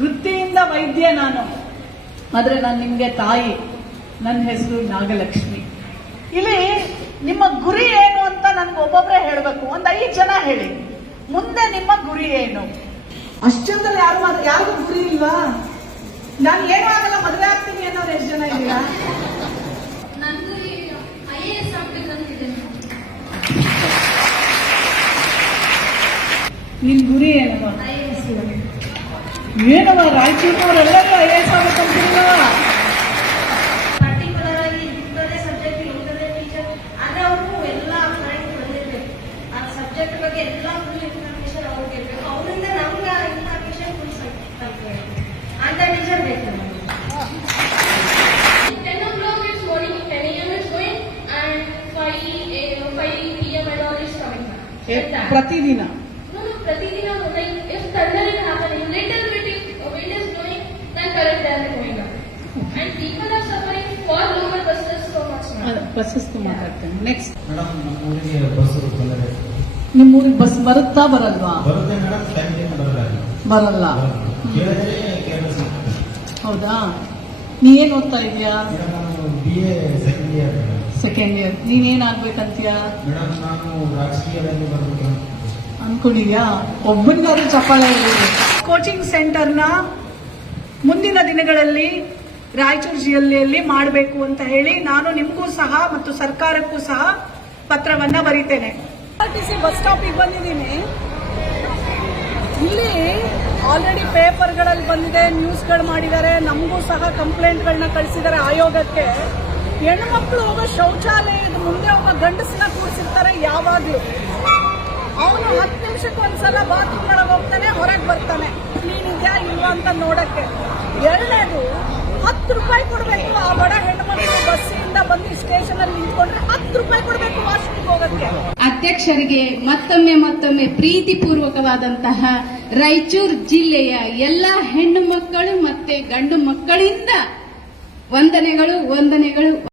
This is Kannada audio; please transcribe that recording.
ವೃತ್ತಿಯಿಂದ ವೈದ್ಯ ನಾನು, ಆದ್ರೆ ನಾನು ನಿಮ್ಗೆ ತಾಯಿ. ನನ್ನ ಹೆಸರು ನಾಗಲಕ್ಷ್ಮಿ. ಇಲ್ಲಿ ನಿಮ್ಮ ಗುರಿ ಏನು ಅಂತ ನನ್ಗೆ ಒಬ್ಬೊಬ್ಬರೇ ಹೇಳಬೇಕು. ಒಂದು 5 ಜನ ಹೇಳಿ, ಮುಂದೆ ನಿಮ್ಮ ಗುರಿ ಏನು? ಅಷ್ಟೊಂದಲ್ಲಿ ಯಾರಿಗೂ ಗುರಿ ಇಲ್ವಾ? ನಾನು ಏನೂ ಆಗಲ್ಲ, ಮದುವೆ ಆಗ್ತೀನಿ ಅನ್ನೋರು ಎಷ್ಟು ಜನ ಇದ್ದೀರಾ? ನಿನ್ ಗುರಿ ಏನವ? ಏನವ ರಾಯಚೂರಿನವರೆಲ್ಲರೂ IAS ಆಗಬೇಕಂತಿಲ್ಲ. ಪರ್ಟಿಕ್ಯುಲರ್ ಆಗಿ ಇಂಥದೇ ಸಬ್ಜೆಕ್ಟ್ ಇಂಥದೇ ಟೀಚರ್ ಆದ್ರೆ ಅವರು ಎಲ್ಲ ಕರೆಕ್ಟ್ ಬಂದಿರ್ಬೇಕು. ಆ ಸಬ್ಜೆಕ್ಟ್ ಬಗ್ಗೆ ಎಲ್ಲ ಫುಲ್ ಇನ್ಫಾರ್ಮೇಶನ್ ಅವ್ರಿಗೆ ಇರ್ಬೇಕು. ಅವರಿಂದ ನಮ್ಗೆ ಇನ್ಫಾರ್ಮೇಶನ್ ಫುಲ್ ಕಲ್ತ್ಬೇಕು ಅಂತ ಟೀಚರ್ ಬೇಕು ನಮಗೆ. 10 o'clock is morning, 10 AM is going and 5 PM and all is coming back. ಪ್ರತಿದಿನ ಪ್ರತಿದಿನ if thundering happening, little bit if wind is blowing, then correct they are going up. And people are suffering for lower buses so much. Buses ಮಾತಾಡ್ತೇನೆ. ನೆಕ್ಸ್ಟ್ ಮೇಡಮ್, ನಮ್ಮ ಊರಿಗೆ ಬಸ್ ಬಂದರೆ ನಿಮ್ಮ ಊರಿಗೆ ಬಸ್ ಬರುತ್ತಾ ಬರಲ್ವಾ? ಬರುತ್ತೆ ಮೇಡಮ್, ಟೈಮ್ಗೆ ಬರಲ್ಲ. ಹೌದಾ? ನೀ ಏನ್ ಓದ್ತಾ ಇದೀಯಾ? ನಾನು BA second year. Second year. ನೀನೇನಾಗ್ಬೇಕಂತೀಯ? ಮೇಡಮ್, ನಾನು ರಾಜಕೀಯದಲ್ಲಿ ಬರ್ಬೇಕು ಅನ್ಕೊಂಡಿದ್ಯಾ? ಒಬ್ಬನಿಗಾದ್ರೂ ಚಪ್ಪಾಳೆ ಇರಲಿ. ಕೋಚಿಂಗ್ ಸೆಂಟರ್ನ ಮುಂದಿನ ದಿನಗಳಲ್ಲಿ ರಾಯಚೂರು ಜಿಲ್ಲೆಯಲ್ಲಿ ಮಾಡಬೇಕು ಅಂತ ಹೇಳಿ ನಾನು ನಿಮಗೂ ಸಹ ಮತ್ತು ಸರ್ಕಾರಕ್ಕೂ ಸಹ ಪತ್ರವನ್ನ ಬರೀತೇನೆ. RTC ಬಸ್ ಸ್ಟಾಪಿಗೆ ಬಂದಿದ್ದೀನಿ. ಇಲ್ಲಿ ಆಲ್ರೆಡಿ ಪೇಪರ್ಗಳಲ್ಲಿ ಬಂದಿದೆ, ನ್ಯೂಸ್ಗಳು ಮಾಡಿದ್ದಾರೆ, ನಮಗೂ ಸಹ ಕಂಪ್ಲೇಂಟ್ಗಳನ್ನ ಕಳಿಸಿದ್ದಾರೆ ಆಯೋಗಕ್ಕೆ. ಹೆಣ್ಮಕ್ಳು ಹೋಗೋ ಶೌಚಾಲಯದ ಮುಂದೆ ಒಬ್ಬ ಗಂಡಸನ್ನ ಕೂರಿಸಿರ್ತಾರೆ ಯಾವಾಗ್ಲೂ. ಅವನು 10 ನಿಮಿಷಕ್ಕೆ ಒಂದ್ಸಲ ಬಾತ್ರೂಮ್ ಒಳಗೆ ಹೋಗ್ತಾನೆ, ಹೊರಗೆ ಬರ್ತಾನೆ, ಕ್ಲೀನ್ ಇದೆಯಾ ಇಲ್ವಾ ಅಂತ ನೋಡಕ್ಕೆ. ಎರಡನೇದು, 10 ರೂಪಾಯಿ ಕೊಡಬೇಕು ಆ ಬಡ ಹೆಣ್ಮಕ್ಳು ಬಸ್ಸಿಂದ ಬಂದು ಸ್ಟೇಷನ್ ಅಲ್ಲಿ ನಿಂತ್ಕೊಂಡ್ರೆ 10 ರೂಪಾಯಿ ಕೊಡಬೇಕು ವಾಶ್ರೂಮ್ ಹೋಗಕ್ಕೆ. ಅಧ್ಯಕ್ಷರಿಗೆ ಮತ್ತೊಮ್ಮೆ ಪ್ರೀತಿಪೂರ್ವಕವಾದಂತಹ ರಾಯಚೂರು ಜಿಲ್ಲೆಯ ಎಲ್ಲಾ ಹೆಣ್ಣು ಮಕ್ಕಳು ಮತ್ತೆ ಗಂಡು ಮಕ್ಕಳಿಂದ ವಂದನೆಗಳು.